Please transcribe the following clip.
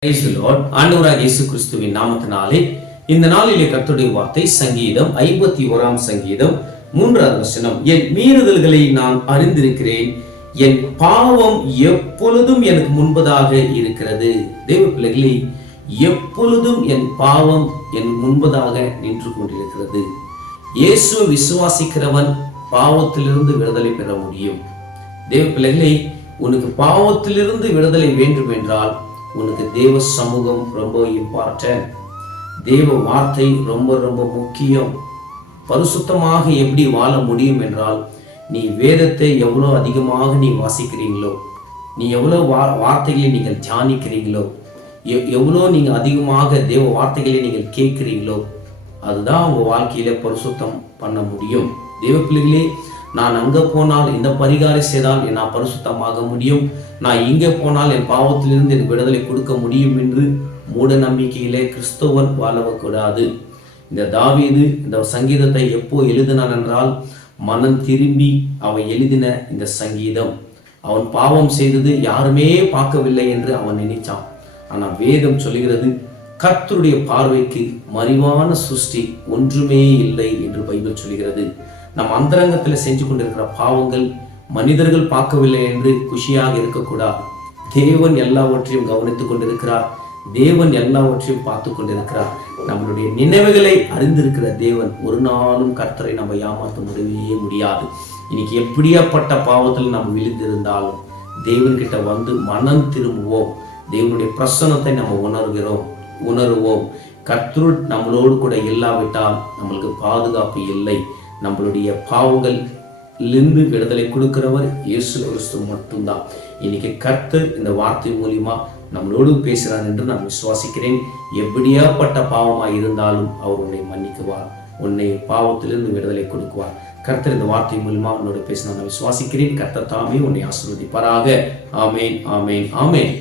ஆண்டவராக இயேசு கிறிஸ்துவின் நாமத்தினாலே இந்த நாளிலே கத்துடைய வார்த்தை சங்கீதம் ஐம்பத்தி ஓராம் சங்கீதம் மூன்றாவது வசனம். என் மீறுதல்களை நான் அறிந்திருக்கிறேன். என் பாவம் எப்பொழுதும் எனக்கு முன்பதாக இருக்கிறது. தேவ பிள்ளைகளே எப்பொழுதும் என் பாவம் என் முன்பதாக நின்று கொண்டிருக்கிறது. இயேசு விசுவாசிக்கிறவன் பாவத்திலிருந்து விடுதலை பெற முடியும். தேவ பிள்ளைகளே உனக்கு பாவத்திலிருந்து விடுதலை வேண்டும் என்றால் உனக்கு தேவ சமூகம் ரொம்ப இம்பார்ட்டன்ட் தேவ வார்த்தை ரொம்ப ரொம்ப முக்கியம். பரிசுத்தமாக எப்படி வாழ முடியும் என்றால் நீ வேதத்தை எவ்வளோ அதிகமாக நீ வாசிக்கிறீங்களோ நீ எவ்வளோ வா வார்த்தைகளை நீங்கள் தியானிக்கிறீங்களோ எவ் எவ்வளோ நீங்கள் அதிகமாக தேவ வார்த்தைகளை நீங்கள் கேட்குறீங்களோ அதுதான் உங்கள் வாழ்க்கையில பரிசுத்தம் பண்ண முடியும். தேவ பிள்ளைகளே நான் அங்கே போனால் இந்த பரிகாரம் செய்தால் நான் பரிசுத்தமாக முடியும். நான் இங்கே போனால் என் பாவத்திலிருந்து எனக்கு விடுதலை கொடுக்க முடியும் என்று மூட நம்பிக்கையிலே கிறிஸ்தவன் வாழக்கூடாது. இந்த தாவீது இந்த சங்கீதத்தை எப்போ எழுதினான் என்றால் மனம் திரும்பி அவன் எழுதின இந்த சங்கீதம். அவன் பாவம் செய்தது யாருமே பார்க்கவில்லை என்று அவன் நினைச்சான். ஆனால் வேதம் சொல்கிறது கர்த்தருடைய பார்வைக்கு மறிவான சுஷ்டி ஒன்றுமே இல்லை என்று பைபிள் சொல்கிறது நம் அந்தரங்கத்தில் செஞ்சு கொண்டிருக்கிற பாவங்கள் மனிதர்கள் பார்க்கவில்லை என்று குஷியாக இருக்கக்கூடாது. தேவன் எல்லாவற்றையும் கவனித்துக் கொண்டிருக்கிறார். தேவன் எல்லாவற்றையும் பார்த்து கொண்டிருக்கிறார். நம்மளுடைய நினைவுகளை அறிந்திருக்கிற தேவன் ஒரு நாளும் கர்த்தரை நம்ம ஏமாற்ற முடியவே முடியாது. இன்னைக்கு எப்படியாப்பட்ட பாவத்தில் நாம் விழுந்திருந்தாலும் தேவன்கிட்ட வந்து மனம் திரும்புவோம். தேவனுடைய பிரசன்னத்தை நம்ம உணர்கிறோம். உணருவோம். கர்த்தருள் நம்மளோடு கூட இல்லாவிட்டால் நம்மளுக்கு பாதுகாப்பு இல்லை. நம்மளுடைய பாவங்கள்லிருந்து விடுதலை கொடுக்கிறவர் இயேசு கிறிஸ்து மட்டும்தான். இன்னைக்கு கர்த்தர் இந்த வார்த்தை மூலியமா நம்மளோடு பேசுகிறார் என்று நான் விசுவாசிக்கிறேன். எப்படியாப்பட்ட பாவமாக இருந்தாலும் அவர் உன்னை மன்னிக்குவார். உன்னை பாவத்திலிருந்து விடுதலை கொடுக்குவார். கர்த்தர் இந்த வார்த்தை மூலிமா உன்னோட பேசினா நான் விசுவாசிக்கிறேன். கர்த்தர் தாமே உன்னை ஆசிர்வதிப்பாராக. ஆமேன் ஆமேன் ஆமேன்.